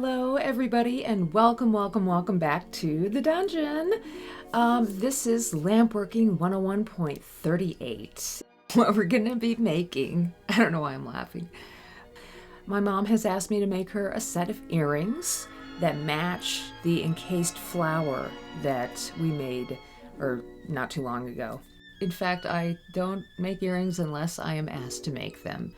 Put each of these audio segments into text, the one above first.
Hello everybody and welcome back to the dungeon. This is Lampworking 101.38. What we're gonna be making, I don't know why I'm laughing. My mom has asked me to make her a set of earrings that match the encased flower that we made not too long ago. In fact, I don't make earrings unless I am asked to make them.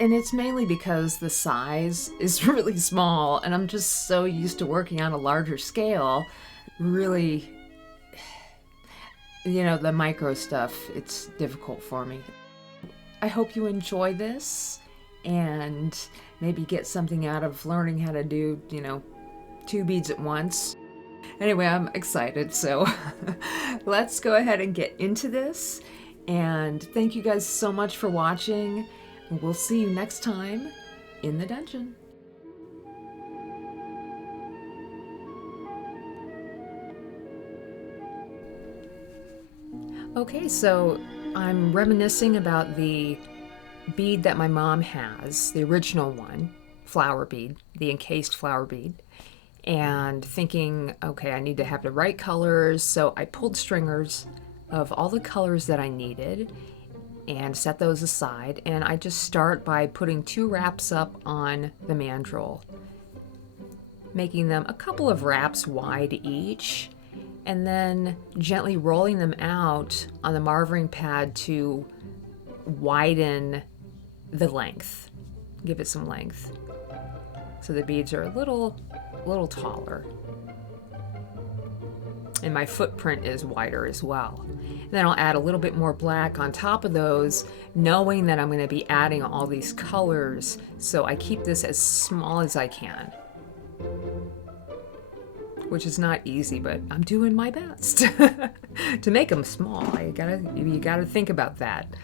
And it's mainly because the size is really small and I'm just so used to working on a larger scale. Really, the micro stuff, it's difficult for me. I hope you enjoy this and maybe get something out of learning how to do, 2 beads at once. Anyway, I'm excited, so let's go ahead and get into this. And thank you guys so much for watching. We'll see you next time in the dungeon. Okay, so I'm reminiscing about the bead that my mom has, the original one, flower bead, the encased flower bead, and thinking, okay, I need to have the right colors, so I pulled stringers of all the colors that I needed and set those aside, and I just start by putting 2 wraps up on the mandrel, making them a couple of wraps wide each, and then gently rolling them out on the marvering pad to widen the length, give it some length, so the beads are a little taller. And my footprint is wider as well. And then I'll add a little bit more black on top of those, knowing that I'm going to be adding all these colors, so I keep this as small as I can. Which is not easy, but I'm doing my best to make them small. You gotta think about that.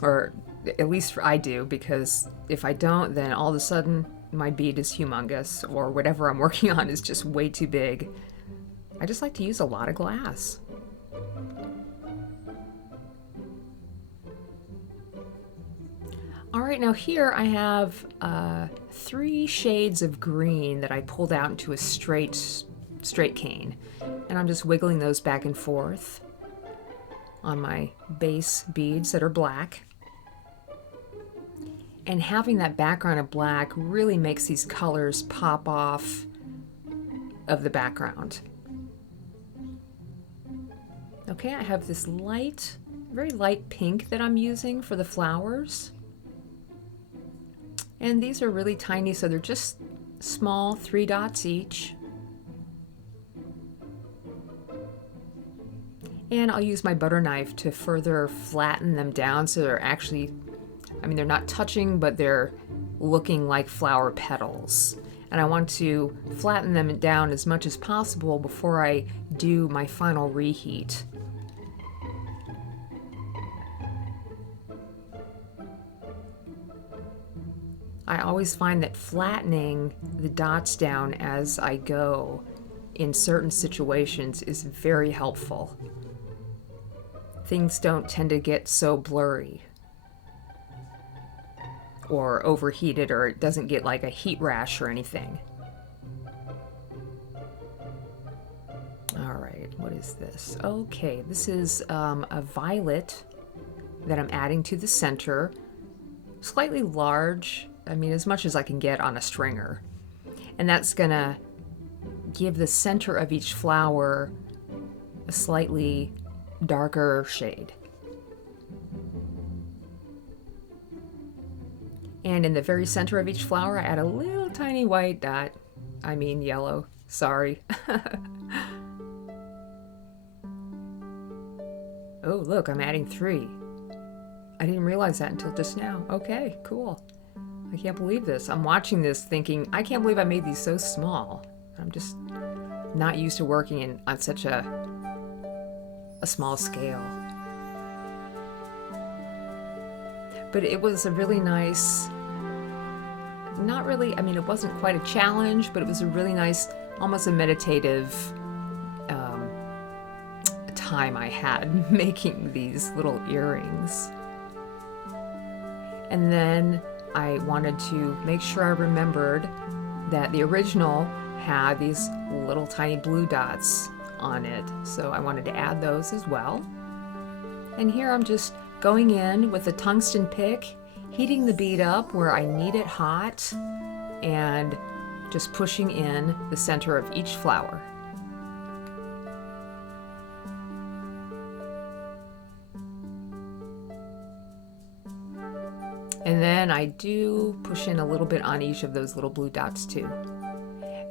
Or at least I do, because if I don't, then all of a sudden my bead is humongous, or whatever I'm working on is just way too big. I just like to use a lot of glass. All right, now here I have 3 shades of green that I pulled out into a straight cane. And I'm just wiggling those back and forth on my base beads that are black. And having that background of black really makes these colors pop off of the background. Okay, I have this very light pink that I'm using for the flowers. And these are really tiny, so they're just small 3 dots each. And I'll use my butter knife to further flatten them down so they're actually, they're not touching, but they're looking like flower petals. And I want to flatten them down as much as possible before I do my final reheat. I always find that flattening the dots down as I go in certain situations is very helpful. Things don't tend to get so blurry or overheated, or it doesn't get like a heat rash or anything. All right, what is this? Okay, this is a violet that I'm adding to the center, slightly large. As much as I can get on a stringer. And that's gonna give the center of each flower a slightly darker shade. And in the very center of each flower, I add a little tiny white dot. Yellow, sorry. Oh, look, I'm adding 3. I didn't realize that until just now. Okay, cool. I can't believe this. I'm watching this thinking, I can't believe I made these so small. I'm just not used to working on such a small scale. But it was a really nice, it wasn't quite a challenge, but it was a really nice, almost a meditative time I had making these little earrings. And then I wanted to make sure I remembered that the original had these little tiny blue dots on it, so I wanted to add those as well. And here I'm just going in with a tungsten pick, heating the bead up where I need it hot, and just pushing in the center of each flower. And then I do push in a little bit on each of those little blue dots too.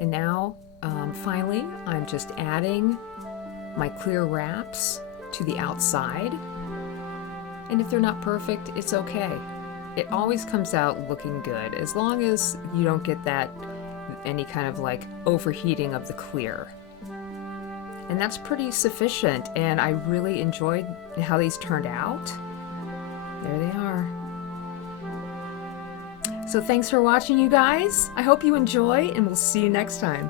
And now, finally, I'm just adding my clear wraps to the outside. And if they're not perfect, it's okay. It always comes out looking good, as long as you don't get that, any kind of like overheating of the clear. And that's pretty sufficient, and I really enjoyed how these turned out. There they are. So thanks for watching, you guys. I hope you enjoy, and we'll see you next time.